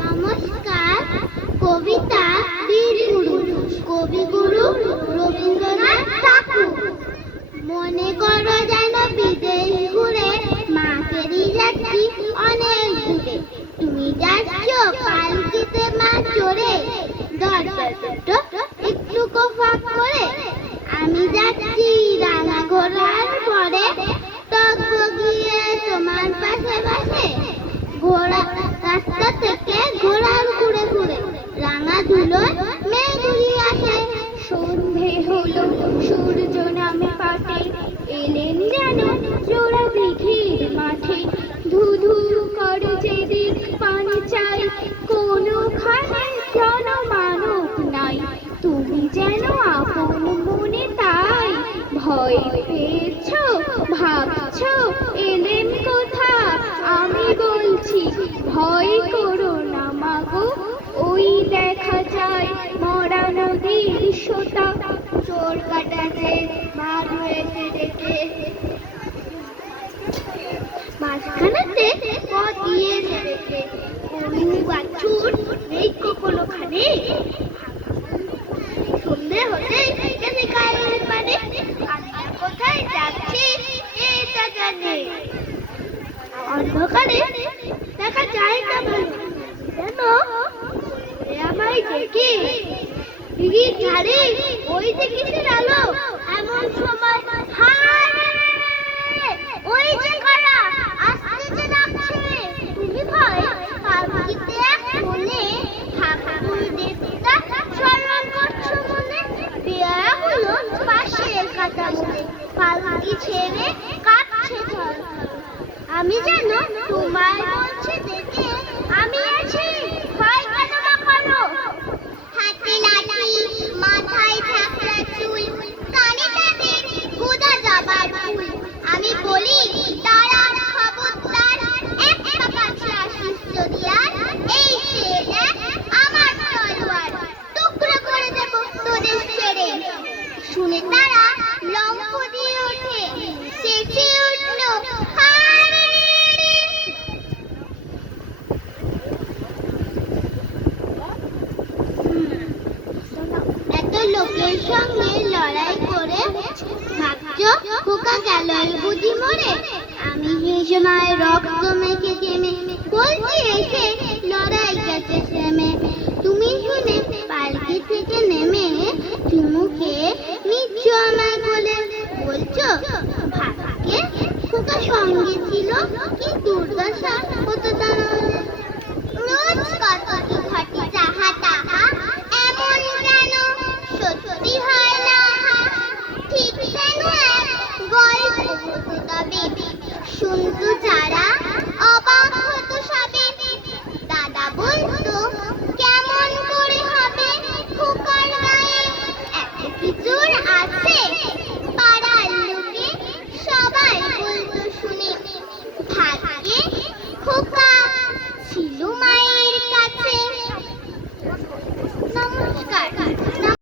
নমস্কার। কবিতা বীরগুরু, কবিগুরু রবীন্দ্রনাথ ঠাকুর। মনে করো যেন বিদেশ ঘুরে মাকেরই যাচ্ছি অনেক দূরে। তুমি যাচ্ছ পালকিতে মা চড়ে, দরজা দুটো একটু ফাঁক করে। আমি যাচ্ছি রাঙা ঘোড়ার পরে, টগবগিয়ে তোমার পাশে পাশে। ঘোড়া রাস্তা থেকে ঘোড়ার ঘুরে ঘুরে রাঙা ধুলোয় মেঘুলি আসে। সন্ধে হলো, সূর্য নামে পাটে, এলেন যেন জোড়া দিঘির মাঠে। ধু ধু করে যেদিক পানি চাই, কোনোখানে জনমানব নাই। তুমি যেন আপন মনে তাই, ভয় পেয়েছ, ভাবছ এলেন কোথা। আমি বলছি ভয় করো না মাগো, ওই দেখা যায় মরা নদীর সোতা। চোর কাটাছে মার হয়েছে দেখে, মাঝখানেতে পথ দিয়েছে দেখে। গরু বাছুর নেই কোনোখানে, সন্ধে হতে গেছে গায়ের পানে। আমি কোথায় যাচ্ছি এটা জানে, অন্ধকারে দেখা যায় না ভালো। যেন আমায় দেখে দিঘির ধারে ওই যে কিসের আলো। এমন সময় ওই যে কারা আসতে লাগছে। তুমি ভয় পালকিতে মনে ঠাকুর দেবতা স্মরণ করছো মনে। পেয়ারা হলো পাশের কাটা মনে, পালকি ছেড়ে কাটছে ঝড়। আমি যেন তোমায় বলছে দেখে, আমি আছি ভয় কেন না করো। হাতে লাঠি, মাথায় ঝাঁকড়া চুল, কানে তাদের গোদা জবার ফুল। আমি বলি দাঁড়া খবরদার, একটা কাছে আসিস যদি আর। এই চেয়ে দেখ আমার তলোয়ার, টুকরো করে দেব তোদের ছেড়ে। শুনে তারা লম্ফ দিয়ে ওঠে, চেঁচিয়ে উঠল হায় রে। এত লোকের সঙ্গে লড়াই করে ভাবছ খোকা গেল বুঝি মরে। আমি সেই সময় রক্ত মেখে ঘেমে বলছি এসে লড়াই গেছে থেমে। তুমি শুনে পালকি থেকে নেমে চুমু খেয়ে নিচ্ছ আমায় বলে, বলছো ভাগ্যে খোকা সঙ্গে ছিল কি দুর্দশা।